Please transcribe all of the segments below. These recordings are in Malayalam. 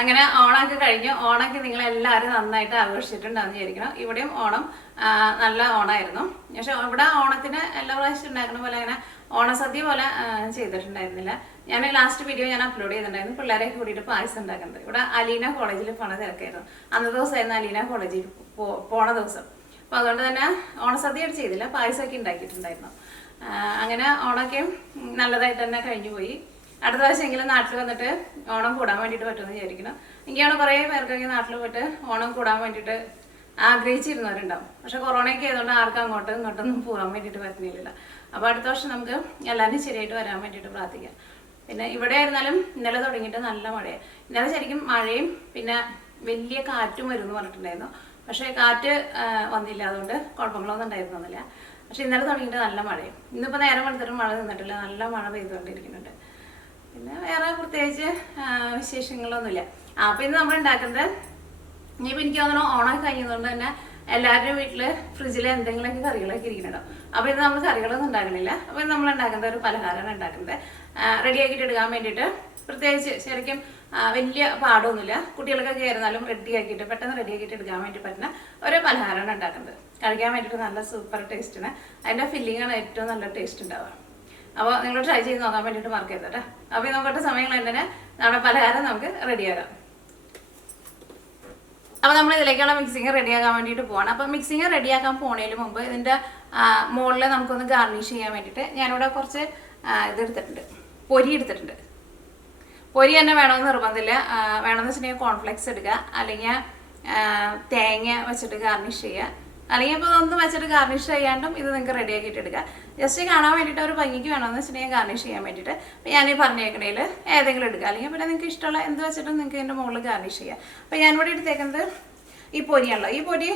അങ്ങനെ ഓണമൊക്കെ കഴിഞ്ഞു. ഓണമൊക്കെ നിങ്ങളെല്ലാവരും നന്നായിട്ട് ആഘോഷിച്ചിട്ടുണ്ടാകുന്ന വിചാരിക്കണം. ഇവിടെയും ഓണം നല്ല ഓണമായിരുന്നു. പക്ഷെ ഇവിടെ ഓണത്തിന് എല്ലാ പ്രാവശ്യം ഉണ്ടാക്കുന്ന പോലെ അങ്ങനെ ഓണസദ്യ പോലെ ചെയ്തിട്ടുണ്ടായിരുന്നില്ല. ഞാൻ ലാസ്റ്റ് വീഡിയോ ഞാൻ അപ്ലോഡ് ചെയ്തിട്ടുണ്ടായിരുന്നു. പിള്ളേരെയൊക്കെ കൂടിയിട്ട് പായസം ഉണ്ടാക്കുന്നത്. ഇവിടെ അലീന കോളേജിൽ പോണ തിരക്കായിരുന്നു. അന്നത്തെ ദിവസമായിരുന്നു അലീന കോളേജിൽ പോണ ദിവസം. അപ്പോൾ അതുകൊണ്ട് തന്നെ ഓണസദ്യയായിട്ട് ചെയ്തില്ല, പായസമൊക്കെ ഉണ്ടാക്കിയിട്ടുണ്ടായിരുന്നു. അങ്ങനെ ഓണമൊക്കെ നല്ലതായിട്ട് തന്നെ കഴിഞ്ഞു പോയി. അടുത്ത പ്രാവശ്യമെങ്കിലും നാട്ടിൽ വന്നിട്ട് ഓണം കൂടാൻ വേണ്ടിയിട്ട് പറ്റുമെന്ന് വിചാരിക്കണം. എനിക്കാണ് കുറേ പേർക്കൊക്കെ നാട്ടിൽ പോയിട്ട് ഓണം കൂടാൻ വേണ്ടിയിട്ട് ആഗ്രഹിച്ചിരുന്നവരുണ്ടാവും. പക്ഷെ കൊറോണയൊക്കെ ആയതുകൊണ്ട് ആർക്കും അങ്ങോട്ടും ഇങ്ങോട്ടൊന്നും പോകാൻ വേണ്ടിയിട്ട് പറ്റുന്നില്ല. അപ്പോൾ അടുത്ത വർഷം നമുക്ക് എല്ലാവരും ശരിയായിട്ട് വരാൻ വേണ്ടിയിട്ട് പ്രാർത്ഥിക്കാം. പിന്നെ ഇവിടെ ആയിരുന്നാലും ഇന്നലെ തുടങ്ങിയിട്ട് നല്ല മഴയാണ്. ഇന്നലെ ശരിക്കും മഴയും പിന്നെ വലിയ കാറ്റും വരും എന്ന് പറഞ്ഞിട്ടുണ്ടായിരുന്നു. പക്ഷേ കാറ്റ് വന്നില്ല, അതുകൊണ്ട് കുഴപ്പങ്ങളൊന്നും ഉണ്ടായിരുന്നില്ല. പക്ഷെ ഇന്നലെ തുടങ്ങിയിട്ട് നല്ല മഴയും. ഇന്നിപ്പോൾ നേരം വെളുത്തിട്ട് മഴ നിന്നിട്ടില്ല, നല്ല മഴ പെയ്തുകൊണ്ടിരിക്കുന്നുണ്ട്. പിന്നെ വേറെ പ്രത്യേകിച്ച് വിശേഷങ്ങളൊന്നുമില്ല. അപ്പോൾ ഇന്ന് നമ്മൾ ഉണ്ടാക്കുന്നത്, ഇനിയിപ്പോൾ എനിക്ക് തോന്നുന്നു ഓണമൊക്കെ കഴിഞ്ഞതുകൊണ്ട് തന്നെ എല്ലാവരുടെയും വീട്ടിൽ ഫ്രിഡ്ജിൽ എന്തെങ്കിലുമൊക്കെ കറികളൊക്കെ ഇരിക്കുന്നുണ്ടാവും. അപ്പോൾ ഇത് നമ്മൾ കറികളൊന്നും ഉണ്ടാക്കണില്ല. അപ്പോൾ ഇത് നമ്മൾ ഉണ്ടാക്കുന്നത് ഒരു പലഹാരമാണ് ഉണ്ടാക്കുന്നത്. റെഡിയാക്കിയിട്ട് എടുക്കാൻ വേണ്ടിയിട്ട് പ്രത്യേകിച്ച് ശരിക്കും വലിയ പാടൊന്നുമില്ല. കുട്ടികൾക്കൊക്കെ ആയിരുന്നാലും റെഡിയാക്കിയിട്ട് പെട്ടെന്ന് റെഡിയാക്കിയിട്ട് എടുക്കാൻ വേണ്ടി പറ്റുന്ന ഒരു പലഹാരമാണ് ഉണ്ടാക്കുന്നത്. കഴിക്കാൻ വേണ്ടിയിട്ട് നല്ല സൂപ്പർ ടേസ്റ്റാണ്. അതിൻ്റെ ഫില്ലിങ്ങാണ് ഏറ്റവും നല്ല ടേസ്റ്റ് ഉണ്ടാവുക. അപ്പോൾ നിങ്ങൾ ട്രൈ ചെയ്ത് നോക്കാൻ വേണ്ടിയിട്ട് മറക്കരുത് കേട്ടോ. അപ്പോൾ നോക്കട്ടെ സമയങ്ങൾ തന്നെ നമ്മുടെ പലഹാരം നമുക്ക് റെഡിയാക്കാം. അപ്പോൾ നമ്മൾ ഇതിലേക്കുള്ള മിക്സിങ് റെഡിയാക്കാൻ വേണ്ടിയിട്ട് പോകണം. അപ്പോൾ മിക്സിങ് റെഡിയാക്കാൻ പോണതിന് മുമ്പ് ഇതിൻ്റെ മുകളിൽ നമുക്കൊന്ന് ഗാർണിഷ് ചെയ്യാൻ വേണ്ടിയിട്ട് ഞാനിവിടെ കുറച്ച് ഇതെടുത്തിട്ടുണ്ട്, പൊരി എടുത്തിട്ടുണ്ട്. പൊരി തന്നെ വേണമെന്ന് നിർബന്ധമില്ല. വേണമെന്ന് വെച്ചിട്ടുണ്ടെങ്കിൽ കോൺഫ്ലെക്സ് എടുക്കുക, അല്ലെങ്കിൽ തേങ്ങ വെച്ചിട്ട് ഗാർണിഷ് ചെയ്യുക, അല്ലെങ്കിൽ ഇപ്പോൾ ഇതൊന്നും വെച്ചിട്ട് ഗാർണിഷ് ചെയ്യാണ്ടും ഇത് നിങ്ങൾക്ക് റെഡിയാക്കിയിട്ട് എടുക്കുക. ജസ്റ്റ് കാണാൻ വേണ്ടിയിട്ട് ഒരു ഭംഗിക്ക് വേണമെന്ന് വെച്ചിട്ടുണ്ടെങ്കിൽ ഗാർണിഷ് ചെയ്യാൻ വേണ്ടിയിട്ട് അപ്പോൾ ഞാൻ ഈ പറഞ്ഞേക്കണേൽ ഏതെങ്കിലും എടുക്കുക, അല്ലെങ്കിൽ പിന്നെ നിങ്ങൾക്ക് ഇഷ്ടമുള്ള എന്ത് വെച്ചിട്ടും നിങ്ങൾക്ക് ഇതിൻ്റെ മുകളിൽ ഗാർണിഷ് ചെയ്യുക. അപ്പോൾ ഞാനിവിടെ എടുത്തേക്കുന്നത് ഈ പൊരിയാണല്ലോ. ഈ പൊരി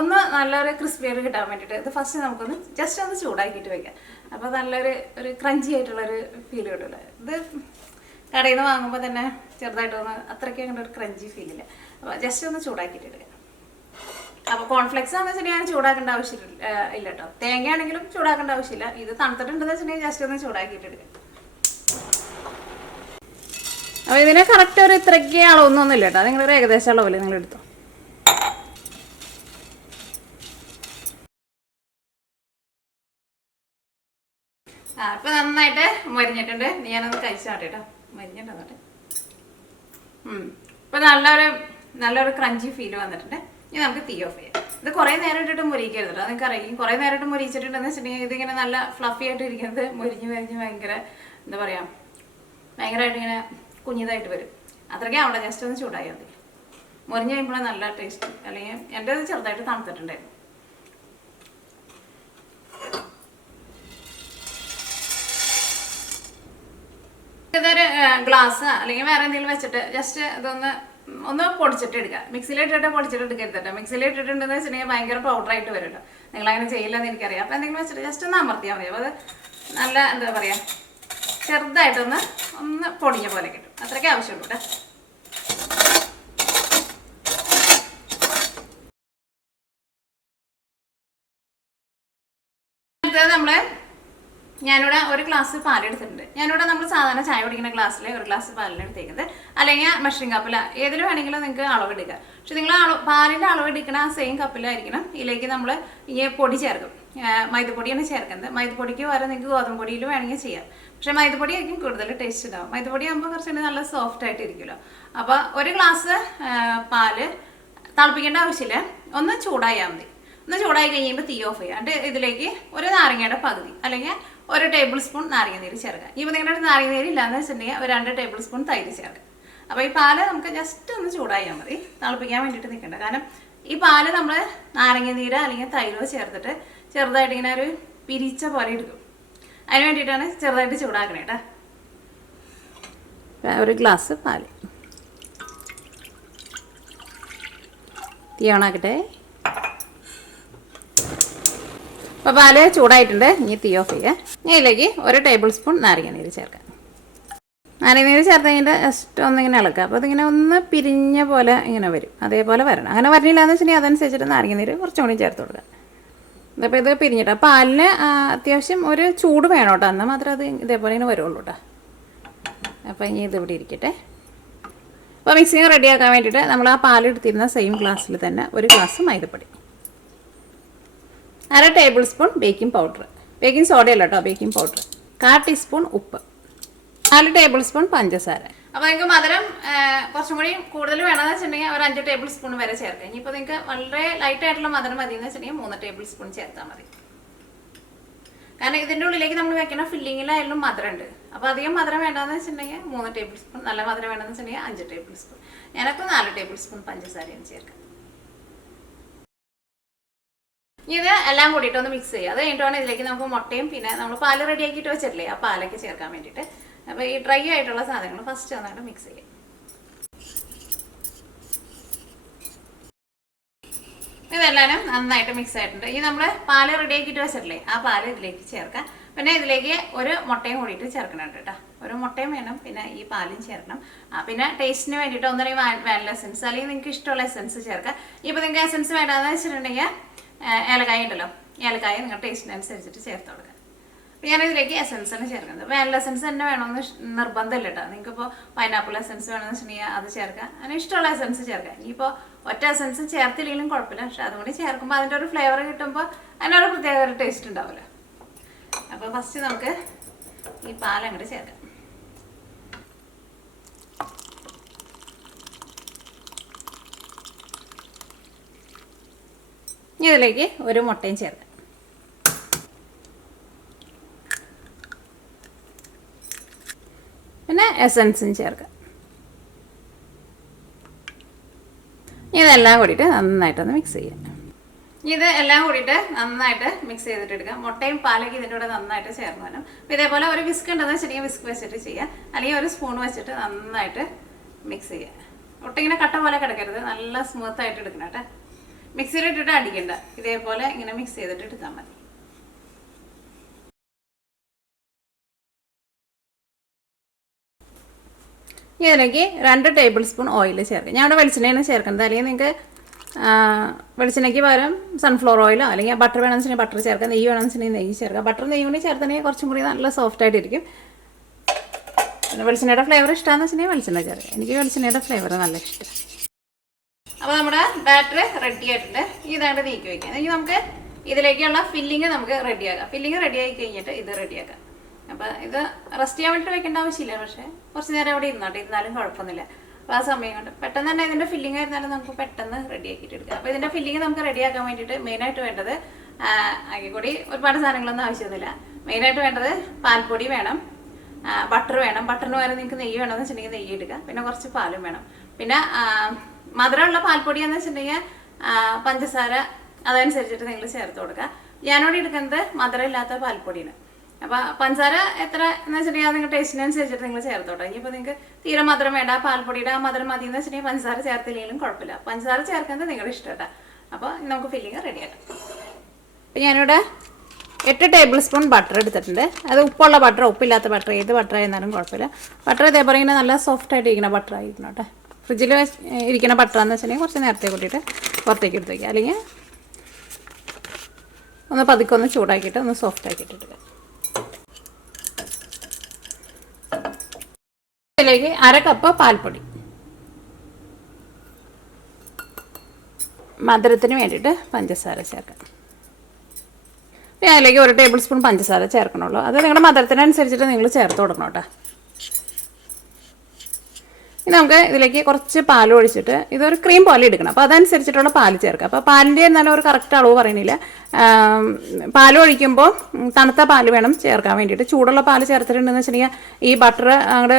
ഒന്ന് നല്ലൊരു ക്രിസ്പിയായിട്ട് കിട്ടാൻ വേണ്ടിയിട്ട് ഇത് ഫസ്റ്റ് നമുക്കൊന്ന് ജസ്റ്റ് ഒന്ന് ചൂടാക്കിയിട്ട് വയ്ക്കാം. അപ്പോൾ നല്ലൊരു ക്രഞ്ചി ആയിട്ടുള്ളൊരു ഫീൽ കിട്ടില്ല. ഇത് കടയിൽ നിന്ന് വാങ്ങുമ്പോൾ തന്നെ ചെറുതായിട്ട് ഒന്ന് അത്രയ്ക്ക് അങ്ങനെ ഒരു ക്രഞ്ചി ഫീലില്ല. അപ്പോൾ ജസ്റ്റ് ഒന്ന് ചൂടാക്കിയിട്ട് എടുക്കുക. അപ്പോൾ കോൺഫ്ലെക്സ് ആണെന്ന് വെച്ചിട്ടുണ്ടെങ്കിൽ ഞാൻ ചൂടാക്കേണ്ട ആവശ്യമില്ല ഇല്ല കേട്ടോ. തേങ്ങ ആണെങ്കിലും ചൂടാക്കേണ്ട ആവശ്യമില്ല. ഇത് തണുത്തിട്ടുണ്ടെന്ന് വെച്ചിട്ടുണ്ടെങ്കിൽ ജസ്റ്റ് ഒന്ന് ചൂടാക്കിയിട്ട് എടുക്കുക. അപ്പോൾ ഇതിന് കറക്റ്റ് ഒരു ഇത്രയ്ക്ക് അളവൊന്നും ഇല്ല കേട്ടോ. നിങ്ങളൊരു ഏകദേശം അളവിൽ നിങ്ങൾ എടുത്തോ. ഇപ്പം നന്നായിട്ട് മരിഞ്ഞിട്ടുണ്ട്. ഞാനൊന്ന് കഴിച്ചു നോട്ടെ കേട്ടോ. മരിഞ്ഞിട്ടുണ്ടോട്ടെ. ഇപ്പം നല്ലൊരു ക്രഞ്ചി ഫീൽ വന്നിട്ടുണ്ട്. ഇനി നമുക്ക് തീ ഓഫ് ചെയ്യാം. ഇത് കുറേ നേരം ഇട്ടിട്ട് മുരിക്കരുത് കേട്ടോ. നിങ്ങൾക്ക് അറിയാം, കുറേ നേരം ഇട്ട് മുരിച്ചിട്ടുണ്ടെന്ന് വെച്ചിട്ടുണ്ടെങ്കിൽ ഇതിങ്ങനെ നല്ല ഫ്ലഫി ആയിട്ട് ഇരിക്കുന്നത് മുരിഞ്ഞ് ഭയങ്കര എന്താ പറയുക, ഭയങ്കരമായിട്ട് ഇങ്ങനെ കുഞ്ഞിതായിട്ട് വരും. അത്രയ്ക്ക് അവിടെ ജസ്റ്റ് ഒന്ന് ചൂടായാൽ മതി. മുരിഞ്ഞ് കഴിയുമ്പോഴാണ് നല്ല ടേസ്റ്റ്. അല്ലെങ്കിൽ എൻ്റെ ഇത് ചെറുതായിട്ട് തണുത്തിട്ടുണ്ടായിരുന്നു. ഇതൊരു ഗ്ലാസ് അല്ലെങ്കിൽ വേറെ എന്തെങ്കിലും വെച്ചിട്ട് ജസ്റ്റ് ഒന്ന് പൊടിച്ചിട്ട് എടുക്കുക. മിക്സിയിലിട്ടിട്ട് പൊടിച്ചിട്ട് എടുക്കരുത് കേട്ടോ. മിക്സിയിലിട്ടിട്ടുണ്ടെന്ന് വെച്ചിട്ടുണ്ടെങ്കിൽ ഭയങ്കര പൗഡറായിട്ട് വരും കേട്ടോ. നിങ്ങളങ്ങനെ ചെയ്യില്ലെന്ന് എനിക്കറിയാം. അപ്പോൾ എന്തെങ്കിലും വെച്ചിട്ട് ജസ്റ്റ് ഒന്ന് അമർത്തിയാൽ മതി. അപ്പോൾ അത് നല്ല എന്താ പറയുക, ചെറുതായിട്ടൊന്ന് പൊടിഞ്ഞ പോലെ കിട്ടും. അത്രയ്ക്ക് ആവശ്യമുള്ളൂ കേട്ടോ. അടുത്തത് ഞാനിവിടെ ഒരു ഗ്ലാസ് പാലെടുത്തിട്ടുണ്ട്. ഞാനിവിടെ നമ്മൾ സാധാരണ ചായ കുടിക്കുന്ന ഗ്ലാസ്സിൽ ഒരു ഗ്ലാസ് പാലിനെടുത്തേക്കുന്നത്, അല്ലെങ്കിൽ മെഷറിംഗ് കപ്പിൽ ഏതിൽ വേണമെങ്കിലും നിങ്ങൾക്ക് അളവെടുക്കുക. പക്ഷെ നിങ്ങൾ പാലിൻ്റെ അളവെടുക്കുന്ന ആ സെയിം കപ്പിലായിരിക്കണം. ഇതിലേക്ക് നമ്മൾ ഈ പൊടി ചേർക്കും. മൈദപ്പൊടിയാണ് ചേർക്കുന്നത്. മൈദപ്പൊടിക്ക് പകരം നിങ്ങൾക്ക് ഗോതമ്പ് പൊടിയിൽ വേണമെങ്കിൽ ചെയ്യാം. പക്ഷേ മൈദപ്പൊടി ആയിരിക്കും കൂടുതൽ ടേസ്റ്റ് ഉണ്ടാവും. മൈദപ്പൊടി ആകുമ്പോൾ കുറച്ചുകൂടി നല്ല സോഫ്റ്റ് ആയിട്ട് ഇരിക്കുമല്ലോ. അപ്പോൾ ഒരു ഗ്ലാസ് പാല് തിളപ്പിക്കേണ്ട ആവശ്യമില്ല, ഒന്ന് ചൂടായാൽ മതി. ഒന്ന് ചൂടായി കഴിയുമ്പോൾ തീ ഓഫ് ചെയ്യുക. എന്നിട്ട് ഇതിലേക്ക് ഒരു നാരങ്ങയുടെ പകുതി അല്ലെങ്കിൽ ഒരു ടേബിൾ സ്പൂൺ നാരങ്ങ നീര് ചേർക്കുക. ഇപ്പോൾ നിങ്ങളുടെ അടുത്ത് നാരങ്ങ നീര് ഇല്ലാന്ന് വെച്ചിട്ടുണ്ടെങ്കിൽ ഒരു 2 ടേബിൾ സ്പൂൺ തൈര് ചേർക്കുക. അപ്പോൾ ഈ പാല് നമുക്ക് ജസ്റ്റ് ഒന്ന് ചൂടായാൽ മതി, തിളപ്പിക്കാൻ വേണ്ടിയിട്ട് നിൽക്കേണ്ട. കാരണം ഈ പാല് നമ്മൾ നാരങ്ങ നീര് അല്ലെങ്കിൽ തൈരോ ചേർത്തിട്ട് ചെറുതായിട്ട് ഇങ്ങനെ ഒരു പിരിച്ച പോലെ എടുക്കും. അതിന് വേണ്ടിയിട്ടാണ് ചെറുതായിട്ട് ചൂടാക്കണേ കേട്ടോ. ഒരു ഗ്ലാസ് പാല് തീ ഓണാക്കട്ടെ. അപ്പോൾ പാല് ചൂടായിട്ടുണ്ട്. ഇനി തീ ഓഫ് ചെയ്യുക. ഇനി ഇതിലേക്ക് ഒരു ടേബിൾ സ്പൂൺ നാരങ്ങ നീര് ചേർക്കാം. നാരങ്ങ നീര് ചേർത്ത് കഴിഞ്ഞിട്ട് ജസ്റ്റ് ഒന്നിങ്ങനെ ഇളക്കുക. അപ്പോൾ അതിങ്ങനെ ഒന്ന് പിരിഞ്ഞ പോലെ ഇങ്ങനെ വരും. അതേപോലെ വരണം. അങ്ങനെ വരണില്ല എന്ന് വെച്ചിട്ടുണ്ടെങ്കിൽ അതനുസരിച്ചിട്ട് നാരങ്ങ നീര് കുറച്ചും കൂടി ചേർത്ത് കൊടുക്കുക. അപ്പോൾ ഇത് പിരിഞ്ഞിട്ട് പാലിന് അത്യാവശ്യം ഒരു ചൂട് വേണം കേട്ടോ. എന്നാൽ മാത്രമേ അത് ഇതേപോലെ ഇങ്ങനെ വരുള്ളൂ കേട്ടോ. അപ്പോൾ ഇനി ഇതിവിടെ ഇരിക്കട്ടെ. അപ്പോൾ മിക്സിങ് റെഡിയാക്കാൻ വേണ്ടിയിട്ട് നമ്മൾ ആ പാലെടുത്തിരുന്ന സെയിം ഗ്ലാസ്സിൽ തന്നെ ഒരു ഗ്ലാസ് മൈദപ്പൊടി, 1/2 tablespoon baking powder, baking സോഡയല്ല കേട്ടോ, ബേക്കിംഗ് പൗഡർ, 1/4 ടീസ്പൂൺ ഉപ്പ്, 4 ടേബിൾ സ്പൂൺ പഞ്ചസാര. അപ്പോൾ നിങ്ങൾക്ക് മധുരം കുറച്ചും കൂടി കൂടുതൽ വേണമെന്ന് വെച്ചിട്ടുണ്ടെങ്കിൽ ഒരു 5 ടേബിൾ സ്പൂൺ വരെ ചേർക്കാം. ഇനിയിപ്പോൾ നിങ്ങൾക്ക് വളരെ ലൈറ്റായിട്ടുള്ള മധുരം മതി എന്ന് വെച്ചിട്ടുണ്ടെങ്കിൽ 3 ടേബിൾ സ്പൂൺ ചേർത്താൽ മതി. കാരണം ഇതിൻ്റെ ഉള്ളിലേക്ക് നമ്മൾ വെക്കുന്ന ഫില്ലിങ്ങിലായാലും മധുരം ഉണ്ട്. അപ്പോൾ അധികം മധുരം വേണ്ടെന്ന് വെച്ചിട്ടുണ്ടെങ്കിൽ 3 ടേബിൾ സ്പൂൺ, നല്ല മധുരം വേണമെന്ന് വെച്ചിട്ടുണ്ടെങ്കിൽ 5 ടേബിൾ സ്പൂൺ. ഞാനപ്പോൾ 4 ടേബിൾ സ്പൂൺ പഞ്ചസാരയാണ് ചേർക്കാം. ഇനി ഇത് എല്ലാം കൂടിയിട്ട് ഒന്ന് മിക്സ് ചെയ്യുക. അത് കഴിഞ്ഞിട്ടാണ് ഇതിലേക്ക് നമുക്ക് മുട്ടയും പിന്നെ നമ്മൾ പാല് റെഡിയാക്കിയിട്ട് വെച്ചിട്ടില്ലേ ആ പാലൊക്കെ ചേർക്കാൻ വേണ്ടിയിട്ട്. അപ്പോൾ ഈ ഡ്രൈ ആയിട്ടുള്ള സാധനങ്ങൾ ഫസ്റ്റ് നന്നായിട്ട് മിക്സ് ചെയ്യാം. ഇതെല്ലാവരും നന്നായിട്ട് മിക്സ് ആയിട്ടുണ്ട്. ഈ നമ്മൾ പാല് റെഡിയാക്കിയിട്ട് വെച്ചിട്ടില്ലേ ആ പാല് ഇതിലേക്ക് ചേർക്കാം. പിന്നെ ഇതിലേക്ക് ഒരു മുട്ടയും കൂടിയിട്ട് ചേർക്കണുണ്ട് കേട്ടോ. ഒരു മുട്ടയും വേണം, പിന്നെ ഈ പാലും ചേർക്കണം. പിന്നെ ടേസ്റ്റിന് വേണ്ടിയിട്ട് ഒന്നല്ലെങ്കിൽ വാനില എസൻസ് അല്ലെങ്കിൽ നിങ്ങൾക്ക് ഇഷ്ടമുള്ള എസൻസ് ചേർക്കാം. ഇപ്പോൾ നിങ്ങൾക്ക് എസൻസ് വേണ്ടാന്ന് വെച്ചിട്ടുണ്ടെങ്കിൽ ഏലക്കായ ഉണ്ടല്ലോ, ഏലക്കായ നിങ്ങളുടെ ടേസ്റ്റിനനുസരിച്ചിട്ട് ചേർത്ത് കൊടുക്കുക. അപ്പോൾ ഞാനിതിലേക്ക് എസൻസാണ് ചേർക്കുന്നത്. വാനില എസൻസ് തന്നെ വേണമെന്ന് നിർബന്ധമില്ല കേട്ടോ. നിങ്ങൾക്കിപ്പോൾ പൈനാപ്പിൾ എസൻസ് വേണമെന്ന് വെച്ചിട്ടുണ്ടെങ്കിൽ അത് ചേർക്കുക, അങ്ങനെ ഇഷ്ടമുള്ള എസൻസ് ചേർക്കുക. ഇനിയിപ്പോൾ ഒറ്റ എസൻസ് ചേർത്തില്ലെങ്കിലും കുഴപ്പമില്ല, പക്ഷെ അതുകൂടി ചേർക്കുമ്പോൾ അതിൻ്റെ ഒരു ഫ്ലേവർ കിട്ടുമ്പോൾ അതിനൊരു പ്രത്യേക ഒരു ടേസ്റ്റ് ഉണ്ടാവില്ല. അപ്പോൾ ഫസ്റ്റ് നമുക്ക് ഈ പാലങ്ങോട്ട് ചേർക്കാം. ഇതിലേക്ക് ഒരു മുട്ടയും ചേർക്കാം. പിന്നെ എസൻസും ചേർക്കാം. ഇതെല്ലാം കൂടിയിട്ട് നന്നായിട്ടൊന്ന് മിക്സ് ചെയ്യാം. ഇത് എല്ലാം കൂടിയിട്ട് നന്നായിട്ട് മിക്സ് ചെയ്തിട്ട് എടുക്കാം. മുട്ടയും പാലൊക്കെ ഇതിൻ്റെ കൂടെ നന്നായിട്ട് ചേർന്ന് വേണം. അപ്പോൾ ഇതേപോലെ ഒരു വിസ്ക് ഉണ്ടെന്ന് വെച്ചിട്ടുണ്ടെങ്കിൽ വിസ്ക് വെച്ചിട്ട് ചെയ്യുക, അല്ലെങ്കിൽ ഒരു സ്പൂൺ വെച്ചിട്ട് നന്നായിട്ട് മിക്സ് ചെയ്യുക. ഒട്ടിങ്ങനെ കട്ട പോലെ കിടക്കരുത്, നല്ല സ്മൂത്തായിട്ട് എടുക്കണം കേട്ടോ. മിക്സിയിലിട്ടിട്ട് അടിക്കണ്ട, ഇതേപോലെ ഇങ്ങനെ മിക്സ് ചെയ്തിട്ട് എടുത്താൽ മതി. ഇതിലേക്ക് 2 ടേബിൾ സ്പൂൺ ഓയിൽ ചേർക്കാം. ഞാൻ ഇവിടെ വെളിച്ചെണ്ണയാണ് ചേർക്കുന്നത്. അല്ലെങ്കിൽ നിങ്ങൾക്ക് വെളിച്ചെണ്ണയ്ക്ക് പകരം സൺഫ്ലവർ ഓയിലോ അല്ലെങ്കിൽ ബട്ടർ വേണമെന്ന് വെച്ചിട്ടുണ്ടെങ്കിൽ ബട്ടർ ചേർക്കാം, നെയ്യ് വേണമെന്ന് വെച്ചിട്ടുണ്ടെങ്കിൽ നെയ്യ് ചേർക്കാം. ബട്ടർ നെയ്യ് കൂടി ചേർത്തിട്ടുണ്ടെങ്കിൽ കുറച്ചും കൂടി നല്ല സോഫ്റ്റ് ആയിട്ടിരിക്കും. പിന്നെ വെളിച്ചെണ്ണയുടെ ഫ്ലേവർ ഇഷ്ടമാണെന്ന് വെച്ചിട്ടുണ്ടെങ്കിൽ വെളിച്ചെണ്ണ ചേർക്കാം. എനിക്ക് വെളിച്ചെണ്ണയുടെ ഫ്ലേവർ നല്ല ഇഷ്ടം. അപ്പോൾ നമ്മുടെ ബാറ്റർ റെഡി ആയിട്ടുണ്ട്. ഇതാണ്ട് നീക്കി വയ്ക്കാം. ഇനി നമുക്ക് ഇതിലേക്കുള്ള ഫില്ലിങ് നമുക്ക് റെഡിയാക്കാം. ഫില്ലിങ് റെഡിയാക്കി കഴിഞ്ഞിട്ട് ഇത് റെഡിയാക്കാം. അപ്പോൾ ഇത് റെസ്റ്റ് ചെയ്യാൻ വേണ്ടിയിട്ട് വെക്കേണ്ട ആവശ്യമില്ല, പക്ഷേ കുറച്ച് നേരം അവിടെ ഇരുന്നോട്ടെ, ഇരുന്നാലും കുഴപ്പമൊന്നുമില്ല. അപ്പോൾ ആ സമയം കൊണ്ട് പെട്ടെന്ന് തന്നെ ഇതിൻ്റെ ഫില്ലിങ് ആയിരുന്നാലും നമുക്ക് പെട്ടെന്ന് റെഡിയാക്കിയിട്ട് എടുക്കാം. അപ്പോൾ ഇതിൻ്റെ ഫില്ലിങ് നമുക്ക് റെഡിയാക്കാൻ വേണ്ടിയിട്ട് മെയിനായിട്ട് വേണ്ടത് ആകെ കൂടി ഒരുപാട് സാധനങ്ങളൊന്നും ആവശ്യമൊന്നുമില്ല. മെയിനായിട്ട് വേണ്ടത് പാൽപ്പൊടി വേണം, ബട്ടർ വേണം. ബട്ടറിന് പകരം നിങ്ങൾക്ക് നെയ്യ് വേണമെന്ന് വെച്ചിട്ടുണ്ടെങ്കിൽ നെയ്യ് എടുക്കുക. പിന്നെ കുറച്ച് പാലും വേണം. പിന്നെ മധുരമുള്ള പാൽപ്പൊടി എന്ന് വെച്ചിട്ടുണ്ടെങ്കിൽ പഞ്ചസാര അതനുസരിച്ചിട്ട് നിങ്ങൾ ചേർത്ത് കൊടുക്കുക. ഞാനിവിടെ എടുക്കുന്നത് മധുരമില്ലാത്ത പാൽപ്പൊടിയാണ്. അപ്പോൾ പഞ്ചസാര എത്ര എന്ന് വെച്ചിട്ടുണ്ടെങ്കിൽ അത് നിങ്ങൾ ടേസ്റ്റിനനുസരിച്ചിട്ട് നിങ്ങൾ ചേർത്തോട്ടെ. ഇനിയിപ്പോൾ നിങ്ങൾക്ക് തീരെ മധുരം വേണ്ട, പാൽപ്പൊടിയുടെ ആ മധുരം മതി എന്ന് വെച്ചിട്ടുണ്ടെങ്കിൽ പഞ്ചസാര ചേർത്തില്ലെങ്കിലും കുഴപ്പമില്ല. പഞ്ചസാര ചേർക്കുന്നത് നിങ്ങളുടെ ഇഷ്ടമായിട്ടാണ്. അപ്പോൾ നമുക്ക് ഫില്ലിങ് റെഡിയാക്കാം. അപ്പോൾ ഞാനിവിടെ 8 ടേബിൾ സ്പൂൺ ബട്ടർ എടുത്തിട്ടുണ്ട്. അത് ഉപ്പുള്ള ബട്ടർ, ഉപ്പില്ലാത്ത ബട്ടർ, ഏത് ബട്ടർ ആയിരുന്നാലും കുഴപ്പമില്ല. ബട്ടർ ഇതേപോലെ ഇങ്ങനെ നല്ല സോഫ്റ്റ് ആയിട്ട് ഇരിക്കുന്ന ബട്ടർ ആയിരിക്കണം കേട്ടോ. ഫ്രിഡ്ജിൽ ഇരിക്കുന്ന ബട്ടറാന്ന് വെച്ചിട്ടുണ്ടെങ്കിൽ കുറച്ച് നേരത്തെ കൂട്ടിയിട്ട് പുറത്തേക്ക് എടുത്ത് വയ്ക്കുക, അല്ലെങ്കിൽ ഒന്ന് പതുക്കെ ഒന്ന് ചൂടാക്കിയിട്ട് ഒന്ന് സോഫ്റ്റ് ആക്കിയിട്ട് എടുക്കുക. ഇതിലേക്ക് 1/2 കപ്പ് പാൽപ്പൊടി, മധുരത്തിന് വേണ്ടിയിട്ട് പഞ്ചസാര ചേർക്കാം. പിന്നെ അതിലേക്ക് 1 ടേബിൾ സ്പൂൺ പഞ്ചസാര ചേർക്കണുള്ളൂ. അത് നിങ്ങളുടെ മധുരത്തിനനുസരിച്ചിട്ട് നിങ്ങൾ ചേർത്ത് കൊടുക്കണം കേട്ടോ. ഇനി നമുക്ക് ഇതിലേക്ക് കുറച്ച് പാൽ ഒഴിച്ചിട്ട് ഇതൊരു ക്രീം പോലെ എടുക്കണം. അപ്പോൾ അതനുസരിച്ചിട്ടുള്ള പാൽ ചേർക്കുക. അപ്പോൾ പാലിൻ്റെ എന്നാലും ഒരു കറക്റ്റ് അളവ് പറയണില്ല. പാൽ ഒഴിക്കുമ്പോൾ തണുത്ത പാൽ വേണം ചേർക്കാൻ വേണ്ടിയിട്ട്. ചൂടുള്ള പാൽ ചേർത്തിട്ടുണ്ടെന്ന് വെച്ചിട്ടുണ്ടെങ്കിൽ ഈ ബട്ടർ അങ്ങോട്ട്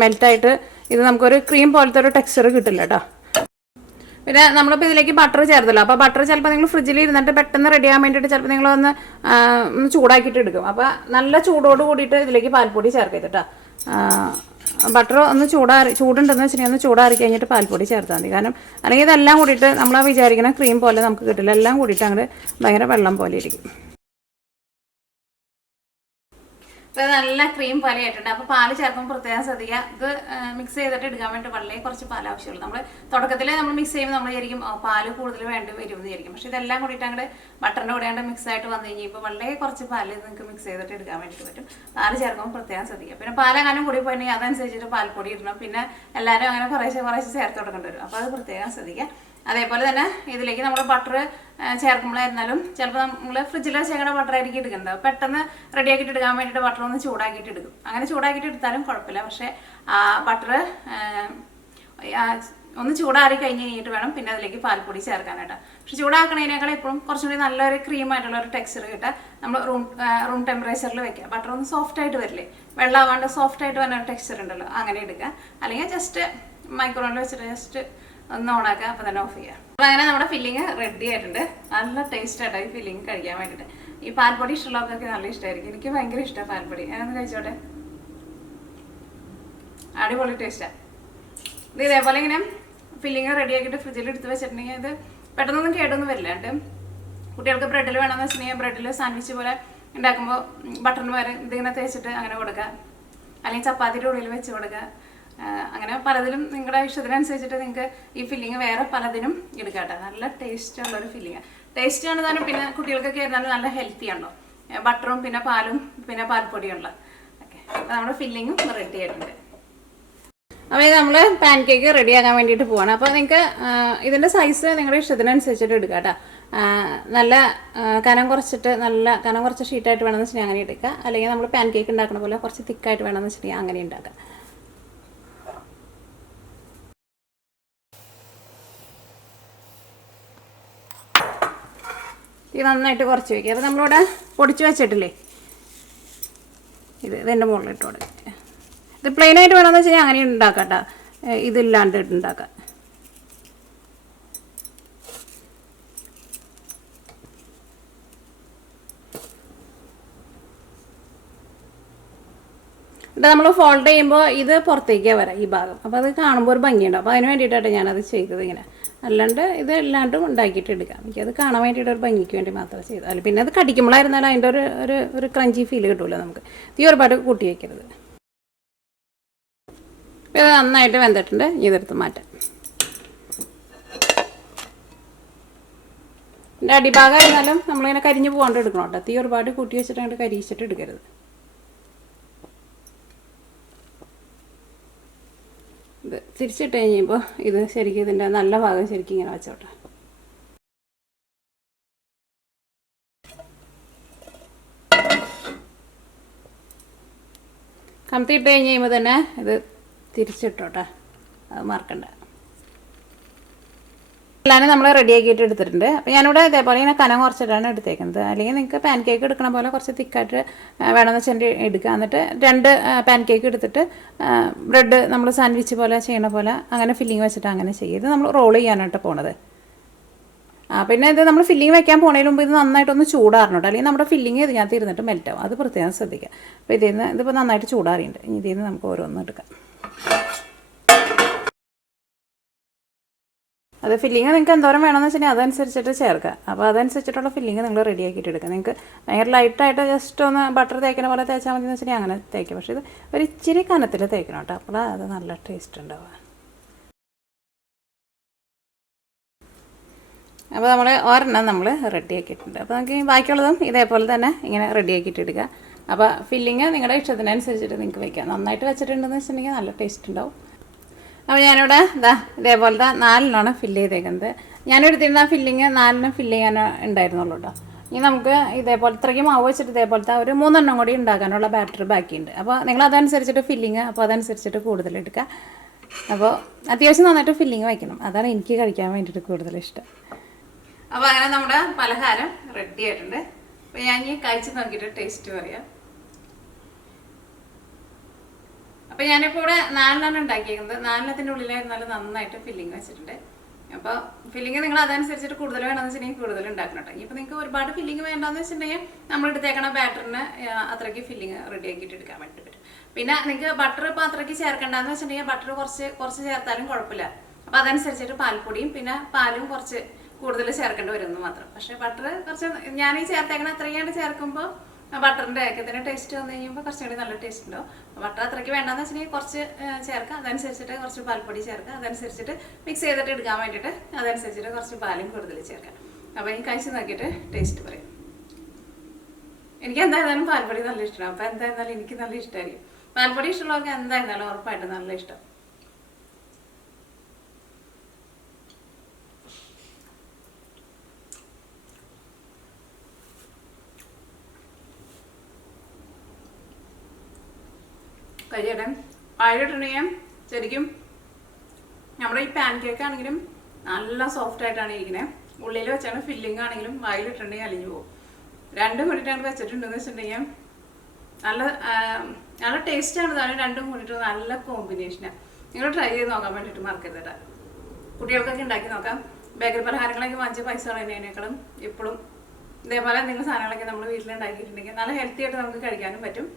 മെൽറ്റായിട്ട് ഇത് നമുക്കൊരു ക്രീം പോലത്തെ ഒരു ടെക്സ്ചർ കിട്ടില്ല കേട്ടോ. പിന്നെ നമ്മളിപ്പോൾ ഇതിലേക്ക് ബട്ടർ ചേർത്തല്ലോ. അപ്പോൾ ബട്ടർ ചിലപ്പോൾ നിങ്ങൾ ഫ്രിഡ്ജിൽ ഇരുന്നിട്ട് പെട്ടെന്ന് റെഡി ആകാൻ വേണ്ടിയിട്ട് ചിലപ്പോൾ നിങ്ങളൊന്ന് ചൂടാക്കിയിട്ട് എടുക്കും. അപ്പോൾ നല്ല ചൂടോട് കൂടിയിട്ട് ഇതിലേക്ക് പാൽപ്പൊടി ചേർക്കരുത് കേട്ടോ. ബട്ടർ ഒന്ന് ചൂടുണ്ടെന്ന് വെച്ചിട്ടുണ്ടെങ്കിൽ ഒന്ന് ചൂടാറി കഴിഞ്ഞിട്ട് പാൽപ്പൊടി ചേർത്താൽ മതി. കാരണം അല്ലെങ്കിൽ ഇതെല്ലാം കൂടിയിട്ട് നമ്മൾ വിചാരിക്കുന്ന ക്രീം പോലെ നമുക്ക് കിട്ടില്ല. എല്ലാം കൂടിയിട്ട് അങ്ങോട്ട് ഭയങ്കര വെള്ളം പോലെ ഇരിക്കും. ഇപ്പോൾ നല്ല ക്രീം പോലെ ആയിട്ടുണ്ട്. അപ്പോൾ പാല് ചേർക്കുമ്പോൾ പ്രത്യേകം ശ്രദ്ധിക്കുക. ഇത് മിക്സ് ചെയ്തിട്ട് എടുക്കാൻ വേണ്ടി വളരെ കുറച്ച് പാൽ ആവശ്യമുള്ളൂ. നമ്മൾ തുടക്കത്തിൽ നമ്മൾ മിക്സ് ചെയ്യുമ്പോൾ നമ്മൾ വിചാരിക്കും പാല് കൂടുതൽ വേണ്ടി വരും എന്ന് വിചാരിക്കും. പക്ഷേ ഇതെല്ലാം കൂടിയിട്ട് അങ്ങോട്ട് ബട്ടറിൻ്റെ കൂടെ അങ്ങോട്ട് മിക്സ് ആയിട്ട് വന്നു കഴിഞ്ഞാൽ ഇപ്പോൾ വളരെ കുറച്ച് പാല് നിങ്ങൾക്ക് മിക്സ് ചെയ്തിട്ട് എടുക്കാൻ വേണ്ടിയിട്ട് പറ്റും. പാല് ചേർക്കുമ്പോൾ പ്രത്യേകം ശ്രദ്ധിക്കുക. പിന്നെ പാലെങ്ങാനും കൂടി പോയിട്ടുണ്ടെങ്കിൽ അതനുസരിച്ചിട്ട് പാൽപ്പൊടി ഇടണം. പിന്നെ എല്ലാവരും അങ്ങനെ കുറേശ്ശെ ചേർത്ത് കൊടുക്കേണ്ടി വരും. അപ്പോൾ അത് പ്രത്യേകം ശ്രദ്ധിക്കുക. അതേപോലെ തന്നെ ഇതിലേക്ക് നമ്മൾ ബട്ടർ ചേർക്കുമ്പോഴായിരുന്നാലും ചിലപ്പോൾ നമ്മൾ ഫ്രിഡ്ജിൽ വെച്ചേക്കണ ബട്ടർ ആയിരിക്കും എടുക്കുന്നത്. പെട്ടെന്ന് റെഡിയാക്കിയിട്ട് എടുക്കാൻ വേണ്ടിയിട്ട് ബട്ടർ ഒന്ന് ചൂടാക്കിയിട്ട് എടുക്കും. അങ്ങനെ ചൂടാക്കിയിട്ട് എടുത്താലും കുഴപ്പമില്ല. പക്ഷേ ബട്ടർ ഒന്ന് ചൂടാറി കഴിഞ്ഞ് കഴിഞ്ഞിട്ട് വേണം പിന്നെ അതിലേക്ക് പാൽപ്പൊടി ചേർക്കാനായിട്ട്. പക്ഷെ ചൂടാക്കണതിനേക്കാൾ എപ്പോഴും കുറച്ചും കൂടി നല്ലൊരു ക്രീമായിട്ടുള്ള ഒരു ടെക്സ്ചർ കിട്ടുക നമ്മൾ റൂം ടെമ്പറേച്ചറിൽ വെക്കുക. ബട്ടർ ഒന്ന് സോഫ്റ്റ് ആയിട്ട് വരില്ലേ, വെള്ളമാവാണ്ട് സോഫ്റ്റ് ആയിട്ട് വരുന്ന ഒരു ടെക്സ്ചർ ഉണ്ടല്ലോ, അങ്ങനെ എടുക്കുക. അല്ലെങ്കിൽ ജസ്റ്റ് മൈക്രോവേവിൽ വെച്ചിട്ട് ജസ്റ്റ് ഒന്ന് ഓണാക്കുക, അപ്പം തന്നെ ഓഫ് ചെയ്യുക. അപ്പോൾ അങ്ങനെ നമ്മുടെ ഫില്ലിങ് റെഡി ആയിട്ടുണ്ട്. നല്ല ടേസ്റ്റ് ആയിട്ടോ ഈ ഫില്ലിങ് കഴിക്കാൻ വേണ്ടിയിട്ട്. ഈ പാൽപ്പൊടി ഇഷ്ടമുള്ളവർക്കൊക്കെ നല്ല ഇഷ്ടമായിരിക്കും. എനിക്ക് ഭയങ്കര ഇഷ്ടമാണ് പാൽപ്പൊടി. ഞാനൊന്ന് കഴിച്ചോട്ടെ. അടിപൊളി ടേസ്റ്റാണ് ഇത്. ഇതേപോലെ ഇങ്ങനെ ഫില്ലിങ് റെഡി ആക്കിയിട്ട് ഫ്രിഡ്ജിൽ എടുത്ത് വെച്ചിട്ടുണ്ടെങ്കിൽ ഇത് പെട്ടെന്നൊന്നും കേടൊന്നും വരില്ല. എന്നിട്ട് കുട്ടികൾക്ക് ബ്രെഡിൽ വേണമെന്ന് വെച്ചിട്ടുണ്ടെങ്കിൽ ബ്രെഡിൽ സാൻഡ്വിച്ച് പോലെ ഉണ്ടാക്കുമ്പോൾ ബട്ടറിന് പകരം ഇതിങ്ങനെ തേച്ചിട്ട് അങ്ങനെ കൊടുക്കുക, അല്ലെങ്കിൽ ചപ്പാത്തിയുടെ ഉള്ളിൽ വെച്ച് കൊടുക്കുക. അങ്ങനെ പലതിലും നിങ്ങളുടെ ഇഷ്ടത്തിനനുസരിച്ചിട്ട് നിങ്ങൾക്ക് ഈ ഫില്ലിങ് വേറെ പലതിനും എടുക്കാട്ടെ. നല്ല ടേസ്റ്റ് ഉള്ളൊരു ഫില്ലിങ്. ടേസ്റ്റ് ആണ് താനും. പിന്നെ കുട്ടികൾക്കൊക്കെ ആയിരുന്നാലും നല്ല ഹെൽത്തി ആണല്ലോ, ബട്ടറും പിന്നെ പാലും പിന്നെ പാൽപ്പൊടിയുള്ള. ഓക്കെ, അപ്പോൾ നമ്മുടെ ഫില്ലിങ്ങും റെഡി ആയിട്ടുണ്ട്. അപ്പോൾ ഇത് നമ്മൾ പാൻ കേക്ക് റെഡിയാക്കാൻ വേണ്ടിയിട്ട് പോവാണ്. അപ്പോൾ നിങ്ങൾക്ക് ഇതിൻ്റെ സൈസ് നിങ്ങളുടെ ഇഷ്ടത്തിനനുസരിച്ചിട്ട് എടുക്കുക കേട്ടോ. നല്ല കനം കുറച്ചിട്ട് നല്ല കനം കുറച്ച് ഷീറ്റായിട്ട് വേണമെന്ന് വെച്ചിട്ടുണ്ടെങ്കിൽ അങ്ങനെ എടുക്കുക. അല്ലെങ്കിൽ നമ്മൾ പാൻ കേക്ക് ഉണ്ടാക്കുന്ന പോലെ കുറച്ച് തിക്കായിട്ട് വേണമെന്ന് വെച്ചിട്ടുണ്ടെങ്കിൽ അങ്ങനെ ഉണ്ടാക്കുക. ഇത് നന്നായിട്ട് കുറച്ച് വയ്ക്കുക. അപ്പോൾ നമ്മളിവിടെ പൊടിച്ച് വെച്ചിട്ടില്ലേ, ഇതിൻ്റെ മുകളിലിട്ട് കൊടുക്കുക. ഇത് പ്ലെയിനായിട്ട് വേണമെന്ന് വെച്ച് കഴിഞ്ഞാൽ അങ്ങനെ ഉണ്ടാക്കാം കേട്ടോ, ഇതില്ലാണ്ട് ഉണ്ടാക്കാം. എന്നിട്ട് നമ്മൾ ഫോൾഡ് ചെയ്യുമ്പോൾ ഇത് പുറത്തേക്കാണ് വരാം ഈ ഭാഗം. അപ്പോൾ അത് കാണുമ്പോൾ ഒരു ഭംഗിയുണ്ടാവും. അപ്പോൾ അതിന് വേണ്ടിയിട്ടാണ് ഞാനത് ചെയ്തത് ഇങ്ങനെ. അല്ലാണ്ട് ഇത് എല്ലാണ്ടും ഉണ്ടാക്കിയിട്ട് എടുക്കാം. എനിക്കത് കാണാൻ വേണ്ടിയിട്ട് ഒരു ഭംഗിക്ക് വേണ്ടി മാത്രം ചെയ്തത്. അല്ല പിന്നെ അത് കടിക്കുമ്പോഴായിരുന്നാലും അതിൻ്റെ ഒരു ക്രഞ്ചി ഫീൽ കിട്ടുമല്ലോ നമുക്ക്. തീ ഒരുപാട് കൂട്ടി വയ്ക്കരുത്. ഇത് നന്നായിട്ട് വെന്തിട്ടുണ്ട്. ഇതെടുത്ത് മാറ്റാം. എൻ്റെ അടിഭാഗമായിരുന്നാലും നമ്മളിങ്ങനെ കരിഞ്ഞ് പോകാണ്ട് എടുക്കണം കേട്ടോ. തീ ഒരുപാട് കൂട്ടി വെച്ചിട്ട് അങ്ങോട്ട് കരിയിച്ചിട്ട് എടുക്കരുത്. ഇത് തിരിച്ചിട്ട് കഴിയുമ്പോൾ ഇത് ശരിക്കും ഇതിൻ്റെ നല്ല ഭാഗം ശരിക്കും ഇങ്ങനെ വെച്ചോട്ടെ. കമത്തിയിട്ട് കഴിഞ്ഞ് കഴിയുമ്പോൾ തന്നെ ഇത് തിരിച്ചിട്ടോട്ടെ, അത് മറക്കണ്ട. എല്ലാം നമ്മൾ റെഡിയാക്കിയിട്ട് എടുത്തിട്ടുണ്ട്. അപ്പോൾ ഞാനിവിടെ ഇതേപോലെ ഇങ്ങനെ കനം കുറച്ചിട്ടാണ് എടുത്തേക്കുന്നത്. അല്ലെങ്കിൽ നിങ്ങൾക്ക് പാൻ കേക്ക് എടുക്കണ പോലെ കുറച്ച് തിക്കായിട്ട് വേണമെന്ന് വെച്ചാൽ എടുക്കുക. എന്നിട്ട് 2 പാൻ കേക്ക് എടുത്തിട്ട് ബ്രെഡ് നമ്മൾ സാൻഡ്വിച്ച് പോലെ ചെയ്യണ പോലെ അങ്ങനെ ഫില്ലിങ് വെച്ചിട്ട് അങ്ങനെ ചെയ്യുക. ഇത് നമ്മൾ റോൾ ചെയ്യാനായിട്ട് പോണത്. പിന്നെ ഇത് നമ്മൾ ഫില്ലിങ് വെക്കാൻ പോണതിന് മുമ്പ് ഇത് നന്നായിട്ടൊന്ന് ചൂടാറണം കേട്ടോ. അല്ലെങ്കിൽ നമ്മുടെ ഫില്ലിങ് ഇതിനകത്ത് ഇരുന്നിട്ട് മെൽറ്റാവും. അത് പ്രത്യേകം ശ്രദ്ധിക്കുക. അപ്പോൾ ഇതിപ്പോൾ നന്നായിട്ട് ചൂടാറിയുണ്ട്. ഇനി ഇതിൽ നിന്ന് നമുക്ക് ഓരോന്നും എടുക്കാം. അത് ഫില്ലിങ് നിങ്ങൾക്ക് എന്തോരം വേണമെന്ന് വെച്ചിട്ടുണ്ടെങ്കിൽ അതനുസരിച്ചിട്ട് ചേർക്കുക. അപ്പോൾ അതനുസരിച്ചിട്ടുള്ള ഫില്ലിങ് നിങ്ങൾ റെഡിയാക്കിയിട്ട് എടുക്കുക. നിങ്ങൾക്ക് ഭയങ്കര ലൈറ്റായിട്ട് ജസ്റ്റ് ഒന്ന് ബട്ടർ തേക്കുന്ന പോലെ തേച്ചാൽ മതി എന്ന് വെച്ചിട്ടുണ്ടെങ്കിൽ അങ്ങനെ തേക്കുക. പക്ഷേ ഇത് ഒരു ഇച്ചിരി കനത്തിൽ തേക്കണം കേട്ടോ. അപ്പോൾ അത് നല്ല ടേസ്റ്റ് ഉണ്ടാവുക. അപ്പോൾ നമ്മൾ ഒരെണ്ണം നമ്മൾ റെഡിയാക്കിയിട്ടുണ്ട്. അപ്പോൾ നമുക്ക് ബാക്കിയുള്ളതും ഇതേപോലെ തന്നെ ഇങ്ങനെ റെഡിയാക്കിയിട്ട് എടുക്കുക. അപ്പോൾ ഫില്ലിങ് നിങ്ങളുടെ ഇഷ്ടത്തിനനുസരിച്ചിട്ട് നിങ്ങൾക്ക് വയ്ക്കാം. നന്നായിട്ട് വെച്ചിട്ടുണ്ടെന്ന് വെച്ചിട്ടുണ്ടെങ്കിൽ നല്ല ടേസ്റ്റ് ഉണ്ടാവും. അപ്പോൾ ഞാനിവിടെ ഇതേപോലത്തെ 4 ഫില്ല് ചെയ്തേക്കുന്നത്. ഞാനെടുത്തിരുന്ന ഫില്ലിങ് 4 ഫില്ല് ചെയ്യാൻ ഉണ്ടായിരുന്നുള്ളൂ കേട്ടോ. ഇനി നമുക്ക് ഇതേപോലെ ഇത്രയ്ക്ക് മാവ് വെച്ചിട്ട് ഇതേപോലത്തെ ഒരു 3 കൂടി ഉണ്ടാക്കാനുള്ള ബാറ്ററി ബാക്കിയുണ്ട്. അപ്പോൾ നിങ്ങൾ അതനുസരിച്ചിട്ട് ഫില്ലിങ് അപ്പോൾ അതനുസരിച്ചിട്ട് കൂടുതൽ എടുക്കുക. അപ്പോൾ അത്യാവശ്യം നന്നായിട്ട് ഫില്ലിങ് വയ്ക്കണം. അതാണ് എനിക്ക് കഴിക്കാൻ വേണ്ടിയിട്ട് കൂടുതൽ ഇഷ്ടം. അപ്പോൾ അങ്ങനെ നമ്മുടെ പലഹാരം റെഡി ആയിട്ടുണ്ട്. അപ്പോൾ ഞാൻ ഇനി കഴിച്ച് നോക്കിയിട്ട് ടേസ്റ്റ് പറയാം. അപ്പോൾ ഞാനിപ്പോൾ ഇവിടെ 4 ഉണ്ടാക്കിയിരിക്കുന്നത്. 4 ഉള്ളിലായിരുന്നാലും നന്നായിട്ട് ഫില്ലിങ് വെച്ചിട്ടുണ്ട്. അപ്പോൾ ഫില്ലിങ് നിങ്ങൾ അതനുസരിച്ചിട്ട് കൂടുതൽ വേണമെന്ന് വെച്ചിട്ടുണ്ടെങ്കിൽ കൂടുതൽ ഉണ്ടാക്കണം കേട്ടോ. ഇപ്പോൾ നിങ്ങൾക്ക് ഒരുപാട് ഫില്ലിങ് വേണ്ടെന്ന് വെച്ചിട്ടുണ്ടെങ്കിൽ നമ്മൾ എടുത്തേക്കണ ബാറ്ററിന് അത്രയ്ക്ക് ഫില്ലിങ് റെഡി ആക്കിയിട്ട് എടുക്കാൻ വേണ്ടി പറ്റും. പിന്നെ നിങ്ങൾക്ക് ബട്ടർ ഇപ്പോൾ അത്രയ്ക്ക് ചേർക്കേണ്ടതെന്ന് വെച്ചിട്ടുണ്ടെങ്കിൽ ബട്ടർ കുറച്ച് ചേർത്താലും കുഴപ്പമില്ല. അപ്പോൾ അതനുസരിച്ചിട്ട് പാൽപ്പൊടിയും പിന്നെ പാലും കുറച്ച് കൂടുതൽ ചേർക്കേണ്ടി വരുമെന്ന് മാത്രം. പക്ഷേ ബട്ടർ കുറച്ച് ഞാൻ ഈ ചേർത്തേക്കണ അത്രയാണ്ട് ചേർക്കുമ്പോൾ ബട്ടറിൻ്റെ ഒക്കെ തന്നെ ടേസ്റ്റ് വന്നു കഴിയുമ്പോൾ കുറച്ചും കൂടി നല്ല ടേസ്റ്റ് ഉണ്ടാവും. ബട്ടർ അത്രയ്ക്ക് വേണ്ടെന്ന് വെച്ചിട്ടുണ്ടെങ്കിൽ കുറച്ച് ചേർക്കുക, അതനുസരിച്ചിട്ട് കുറച്ച് പാൽപ്പൊടി ചേർക്കുക, അതനുസരിച്ചിട്ട് മിക്സ് ചെയ്തിട്ട് എടുക്കാൻ വേണ്ടിയിട്ട് അതനുസരിച്ചിട്ട് കുറച്ച് പാലും കൂടുതൽ ചേർക്കാം. അപ്പോൾ ഈ കഴിച്ച് നോക്കിയിട്ട് ടേസ്റ്റ് പറയും. എനിക്ക് എന്തായിരുന്നാലും പാൽപ്പൊടി നല്ല ഇഷ്ടമാണ്. അപ്പോൾ എന്തായിരുന്നാലും എനിക്ക് നല്ല ഇഷ്ടമായിരിക്കും. പാൽപ്പൊടി ഇഷ്ടമുള്ളവർക്ക് എന്തായിരുന്നാലും ഉറപ്പായിട്ട് നല്ല ഇഷ്ടം. കഴിയട്ടെ. ആയിട്ടുണ്ടെങ്കിൽ ശരിക്കും നമ്മുടെ ഈ പാൻ കേക്ക് ആണെങ്കിലും നല്ല സോഫ്റ്റ് ആയിട്ടാണ് ഇരിക്കുന്നത്. ഉള്ളിൽ വെച്ചാണ് ഫില്ലിംഗ് ആണെങ്കിലും വായിലിട്ടുണ്ടെങ്കിൽ അലിഞ്ഞു പോകും. 2 മിനിറ്റാണ് വെച്ചിട്ടുണ്ടെന്ന് വെച്ചിട്ടുണ്ടെങ്കിൽ നല്ല നല്ല ടേസ്റ്റാണ്. ഇതാണ് 2 മിനിറ്റ് നല്ല കോമ്പിനേഷനാണ്. നിങ്ങൾ ട്രൈ ചെയ്ത് നോക്കാൻ വേണ്ടിയിട്ട് മറക്കരുത് കേട്ടോ. കുട്ടികൾക്കൊക്കെ ഉണ്ടാക്കി നോക്കാം. ബേക്കറി പലഹാരങ്ങളൊക്കെ വാങ്ങിച്ച പൈസ കളയുന്നതിനേക്കാളും ഇപ്പോഴും ഇതേപോലെ എന്തെങ്കിലും സാധനങ്ങളൊക്കെ നമ്മൾ വീട്ടിലുണ്ടാക്കിയിട്ടുണ്ടെങ്കിൽ നല്ല ഹെൽത്തി ആയിട്ട് നമുക്ക് കഴിക്കാനും പറ്റും.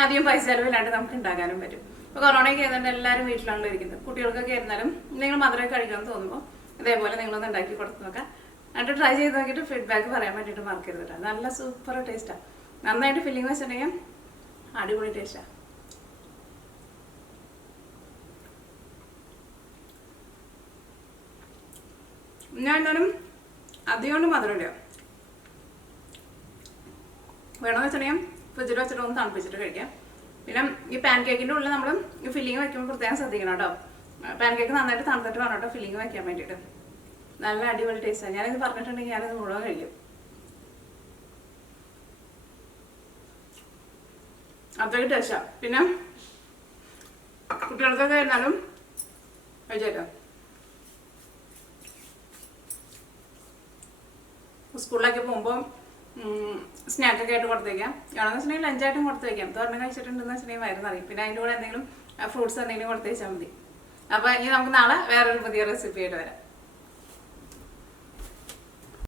അധികം പൈസ ചിലവില്ലാണ്ട് നമുക്ക് ഉണ്ടാക്കാനും പറ്റും. ഇപ്പോൾ കൊറോണയൊക്കെ ആയതുകൊണ്ട് എല്ലാവരും വീട്ടിലാണല്ലോ ഇരിക്കുന്നത്. കുട്ടികൾക്കൊക്കെ ആയിരുന്നാലും നിങ്ങൾ മധുരമൊക്കെ കഴിക്കാമെന്ന് തോന്നുമ്പോൾ ഇതേപോലെ നിങ്ങളൊന്ന് ഉണ്ടാക്കി കൊടുത്ത് നോക്കാം. എന്നിട്ട് ട്രൈ ചെയ്ത് നോക്കിയിട്ട് ഫീഡ്ബാക്ക് പറയാൻ വേണ്ടിയിട്ട് മറക്കരുത് കേട്ടോ. നല്ല സൂപ്പർ ടേസ്റ്റാണ്. നന്നായിട്ട് ഫില്ലിങ് വെച്ചിട്ടുണ്ടെങ്കിൽ അടിപൊളി ടേസ്റ്റാണ്. ഞാൻ എന്തായാലും അധികം മധുരമില്ല. വേണമെന്ന് വെച്ചിട്ടുണ്ടെങ്കിൽ ഫ്രിഡ്ജിൽ വെച്ചിട്ട് ഒന്ന് തണുപ്പിച്ചിട്ട് കഴിക്കാം. പിന്നെ ഈ പാൻ കേക്കിൻ്റെ ഉള്ളിൽ നമ്മൾ ഈ ഫില്ലിങ് വയ്ക്കുമ്പോൾ പ്രത്യേകം ശ്രദ്ധിക്കണം കേട്ടോ. പാൻ കേക്ക് നന്നായിട്ട് തണുത്തിട്ട് വേണം കേട്ടോ ഫില്ലിങ് വയ്ക്കാൻ വേണ്ടിയിട്ട്. നല്ല അടിപൊളി ടേസ്റ്റാണ്. ഞാനിത് പറഞ്ഞിട്ടുണ്ടെങ്കിൽ ഞാനിത് മുഴുവൻ കഴിക്കും. അത്രയ്ക്ക് ടേസ്റ്റാണ്. പിന്നെ കുട്ടികൾക്കൊക്കെ ആയിരുന്നാലും കഴിച്ചേക്കാം. സ്കൂളിലൊക്കെ പോകുമ്പോൾ സ്നാക്കൊക്കെ ആയിട്ട് കൊടുത്ത് വയ്ക്കാം. ആണെന്ന് വെച്ചിട്ടുണ്ടെങ്കിൽ ലഞ്ചായിട്ടും കൊടുത്ത് വയ്ക്കാം. തോരണം കഴിച്ചിട്ടുണ്ടെന്ന് വെച്ചിട്ടുണ്ടെങ്കിൽ വയറ് നിറയും. പിന്നെ അതിൻ്റെ കൂടെ എന്തെങ്കിലും ഫ്രൂട്ട്സ് എന്തെങ്കിലും കൊടുത്ത് വെച്ചാൽ മതി. അപ്പോൾ ഇനി നമുക്ക് നാളെ വേറൊരു പുതിയ റെസിപ്പി ആയിട്ട് വരാം.